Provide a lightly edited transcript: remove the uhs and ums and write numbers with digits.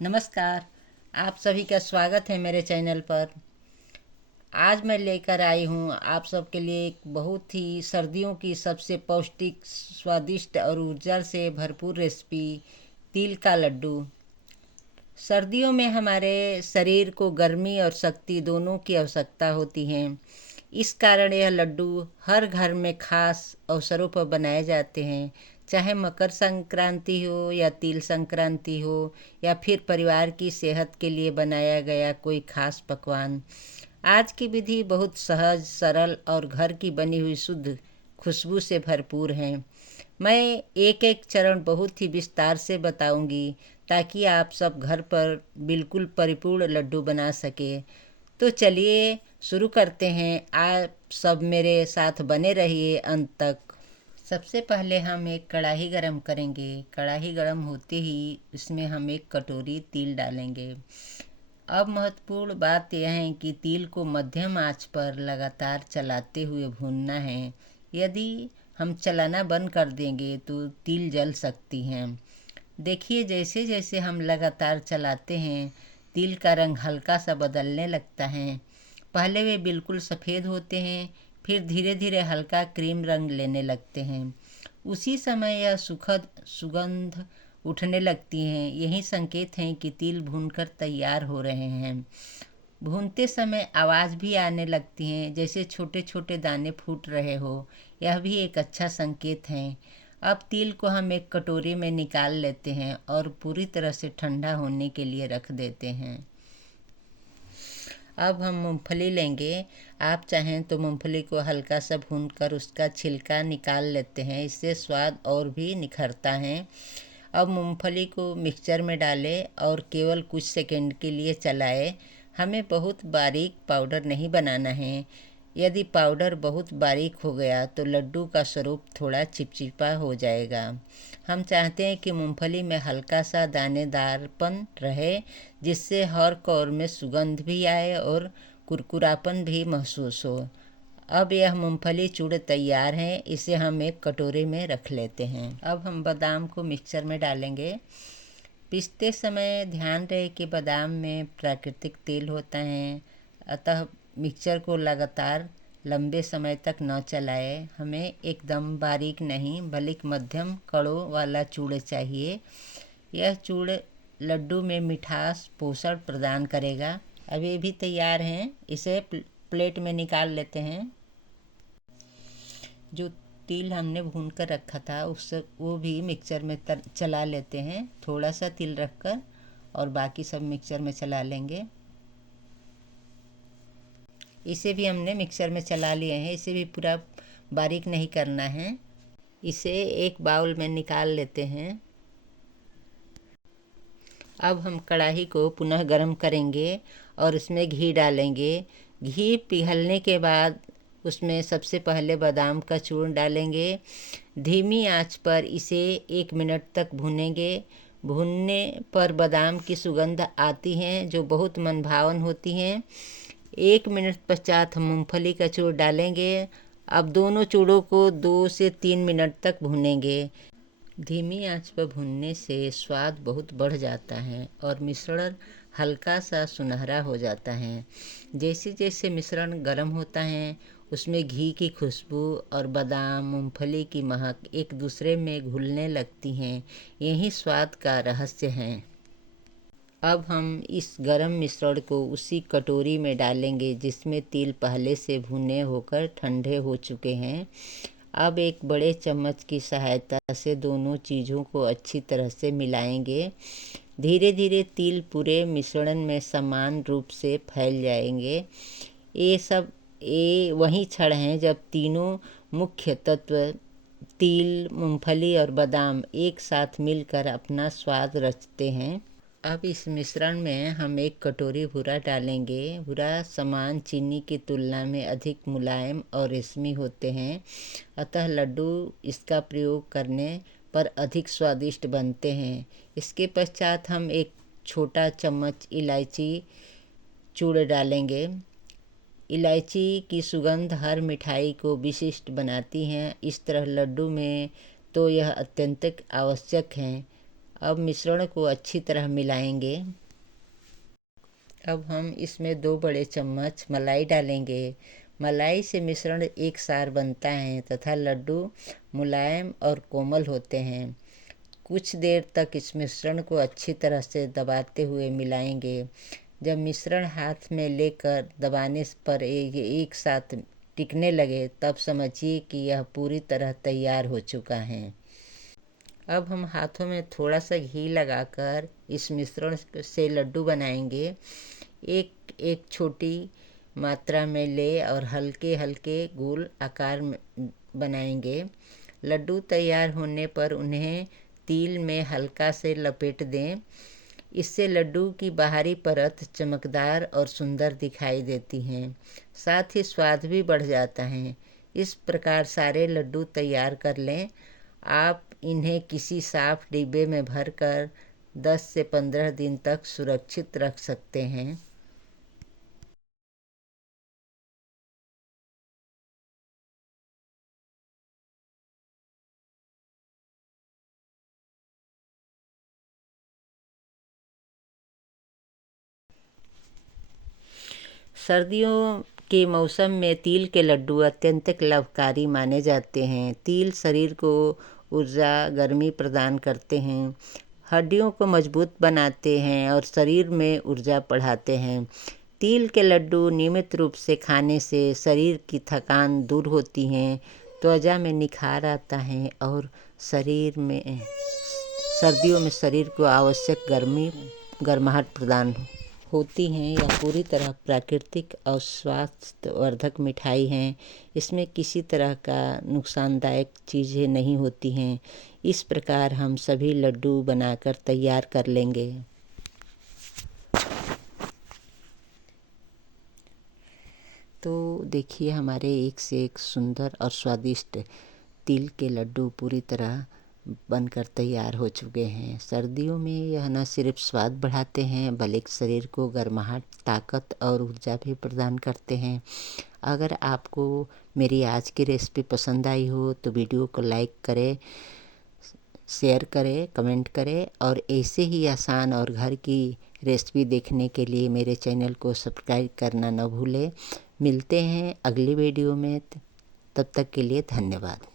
नमस्कार। आप सभी का स्वागत है मेरे चैनल पर। आज मैं लेकर आई हूँ आप सबके लिए एक बहुत ही सर्दियों की सबसे पौष्टिक, स्वादिष्ट और ऊर्जा से भरपूर रेसिपी, तिल का लड्डू। सर्दियों में हमारे शरीर को गर्मी और शक्ति दोनों की आवश्यकता होती है। इस कारण यह लड्डू हर घर में खास अवसरों पर बनाए जाते हैं, चाहे मकर संक्रांति हो या तिल संक्रांति हो या फिर परिवार की सेहत के लिए बनाया गया कोई खास पकवान। आज की विधि बहुत सहज, सरल और घर की बनी हुई शुद्ध खुशबू से भरपूर है। मैं एक एक चरण बहुत ही विस्तार से बताऊंगी ताकि आप सब घर पर बिल्कुल परिपूर्ण लड्डू बना सके। तो चलिए शुरू करते हैं। आप सब मेरे साथ बने रहिए अंत तक। सबसे पहले हम एक कढ़ाई गरम करेंगे। कढ़ाई गरम होते ही इसमें हम एक कटोरी तिल डालेंगे। अब महत्वपूर्ण बात यह है कि तिल को मध्यम आंच पर लगातार चलाते हुए भूनना है। यदि हम चलाना बंद कर देंगे तो तिल जल सकती हैं। देखिए, जैसे जैसे हम लगातार चलाते हैं तिल का रंग हल्का सा बदलने लगता है। पहले वे बिल्कुल सफ़ेद होते हैं, फिर धीरे धीरे हल्का क्रीम रंग लेने लगते हैं। उसी समय यह सुखद सुगंध उठने लगती हैं। यही संकेत हैं कि तिल भूनकर तैयार हो रहे हैं। भूनते समय आवाज़ भी आने लगती हैं, जैसे छोटे छोटे दाने फूट रहे हो। यह भी एक अच्छा संकेत है। अब तिल को हम एक कटोरी में निकाल लेते हैं और पूरी तरह से ठंडा होने के लिए रख देते हैं। अब हम मूंगफली लेंगे। आप चाहें तो मूंगफली को हल्का सा भूनकर उसका छिलका निकाल लेते हैं, इससे स्वाद और भी निखरता है। अब मूंगफली को मिक्सचर में डालें और केवल कुछ सेकंड के लिए चलाएं। हमें बहुत बारीक पाउडर नहीं बनाना है। यदि पाउडर बहुत बारीक हो गया तो लड्डू का स्वरूप थोड़ा चिपचिपा हो जाएगा। हम चाहते हैं कि मूंगफली में हल्का सा दानेदारपन रहे, जिससे हर कौर में सुगंध भी आए और कुरकुरापन भी महसूस हो। अब यह मूंगफली चूड़ तैयार है। इसे हम एक कटोरे में रख लेते हैं। अब हम बादाम को मिक्सचर में डालेंगे। पीसते समय ध्यान रहे कि बादाम में प्राकृतिक तेल होता है, अतः मिक्सचर को लगातार लंबे समय तक न चलाएं। हमें एकदम बारीक नहीं बल्कि मध्यम कड़ों वाला चूड़ चाहिए। यह चूड़ लड्डू में मिठास, पोषण प्रदान करेगा। अब ये भी तैयार हैं। इसे प्लेट में निकाल लेते हैं। जो तिल हमने भून कर रखा था उससे वो भी मिक्सचर में चला लेते हैं। थोड़ा सा तिल रखकर और बाकी सब मिक्सचर में चला लेंगे। इसे भी हमने मिक्सर में चला लिए हैं। इसे भी पूरा बारीक नहीं करना है। इसे एक बाउल में निकाल लेते हैं। अब हम कढ़ाई को पुनः गरम करेंगे और इसमें घी डालेंगे। घी पिघलने के बाद उसमें सबसे पहले बादाम का चूर्ण डालेंगे। धीमी आंच पर इसे 1 मिनट तक भूनेंगे। भूनने पर बादाम की सुगंध आती है जो बहुत मनभावन होती हैं। 1 मिनट पश्चात हम मूंगफली का चूर्ण डालेंगे। अब दोनों चूड़ों को 2 से 3 मिनट तक भूनेंगे। धीमी आंच पर भूनने से स्वाद बहुत बढ़ जाता है और मिश्रण हल्का सा सुनहरा हो जाता है। जैसे जैसे मिश्रण गर्म होता है उसमें घी की खुशबू और बादाम, मूंगफली की महक एक दूसरे में घुलने लगती हैं। यही स्वाद का रहस्य है। अब हम इस गरम मिश्रण को उसी कटोरी में डालेंगे जिसमें तिल पहले से भुने होकर ठंडे हो चुके हैं। अब एक बड़े चम्मच की सहायता से दोनों चीज़ों को अच्छी तरह से मिलाएंगे। धीरे धीरे तिल पूरे मिश्रण में समान रूप से फैल जाएंगे। ये वही क्षण है जब तीनों मुख्य तत्व तिल, मूंगफली और बादाम एक साथ मिलकर अपना स्वाद रचते हैं। अब इस मिश्रण में हम एक कटोरी भूरा डालेंगे। भूरा समान चीनी की तुलना में अधिक मुलायम और रेशमी होते हैं, अतः लड्डू इसका प्रयोग करने पर अधिक स्वादिष्ट बनते हैं। इसके पश्चात हम एक छोटा चम्मच इलायची चूर्ण डालेंगे। इलायची की सुगंध हर मिठाई को विशिष्ट बनाती है। इस तरह लड्डू में तो यह अत्यंत आवश्यक है। अब मिश्रण को अच्छी तरह मिलाएंगे। अब हम इसमें 2 बड़े चम्मच मलाई डालेंगे। मलाई से मिश्रण एक सार बनता है तथा लड्डू मुलायम और कोमल होते हैं। कुछ देर तक इस मिश्रण को अच्छी तरह से दबाते हुए मिलाएंगे। जब मिश्रण हाथ में लेकर दबाने पर एक साथ टिकने लगे तब समझिए कि यह पूरी तरह तैयार हो चुका है। अब हम हाथों में थोड़ा सा घी लगाकर इस मिश्रण से लड्डू बनाएंगे। एक एक छोटी मात्रा में ले और हल्के हल्के गोल आकार में बनाएंगे। लड्डू तैयार होने पर उन्हें तिल में हल्का से लपेट दें। इससे लड्डू की बाहरी परत चमकदार और सुंदर दिखाई देती हैं, साथ ही स्वाद भी बढ़ जाता है। इस प्रकार सारे लड्डू तैयार कर लें। आप इन्हें किसी साफ डिब्बे में भरकर 10 से 15 दिन तक सुरक्षित रख सकते हैं। सर्दियों के मौसम में तिल के लड्डू अत्यंत लाभकारी माने जाते हैं। तिल शरीर को ऊर्जा, गर्मी प्रदान करते हैं, हड्डियों को मजबूत बनाते हैं और शरीर में ऊर्जा बढ़ाते हैं। तिल के लड्डू नियमित रूप से खाने से शरीर की थकान दूर होती है, त्वचा में निखार आता है और सर्दियों में शरीर को आवश्यक गर्माहट प्रदान होती हैं। यह पूरी तरह प्राकृतिक और स्वास्थ्यवर्धक मिठाई है। इसमें किसी तरह का नुकसानदायक चीज़ें नहीं होती हैं। इस प्रकार हम सभी लड्डू बनाकर तैयार कर लेंगे। तो देखिए हमारे एक से एक सुंदर और स्वादिष्ट तिल के लड्डू पूरी तरह बनकर तैयार हो चुके हैं। सर्दियों में यह न सिर्फ स्वाद बढ़ाते हैं बल्कि शरीर को गर्माहट, ताकत और ऊर्जा भी प्रदान करते हैं। अगर आपको मेरी आज की रेसिपी पसंद आई हो तो वीडियो को लाइक करें, शेयर करें, कमेंट करें और ऐसे ही आसान और घर की रेसिपी देखने के लिए मेरे चैनल को सब्सक्राइब करना न भूलें। मिलते हैं अगली वीडियो में, तब तक के लिए धन्यवाद।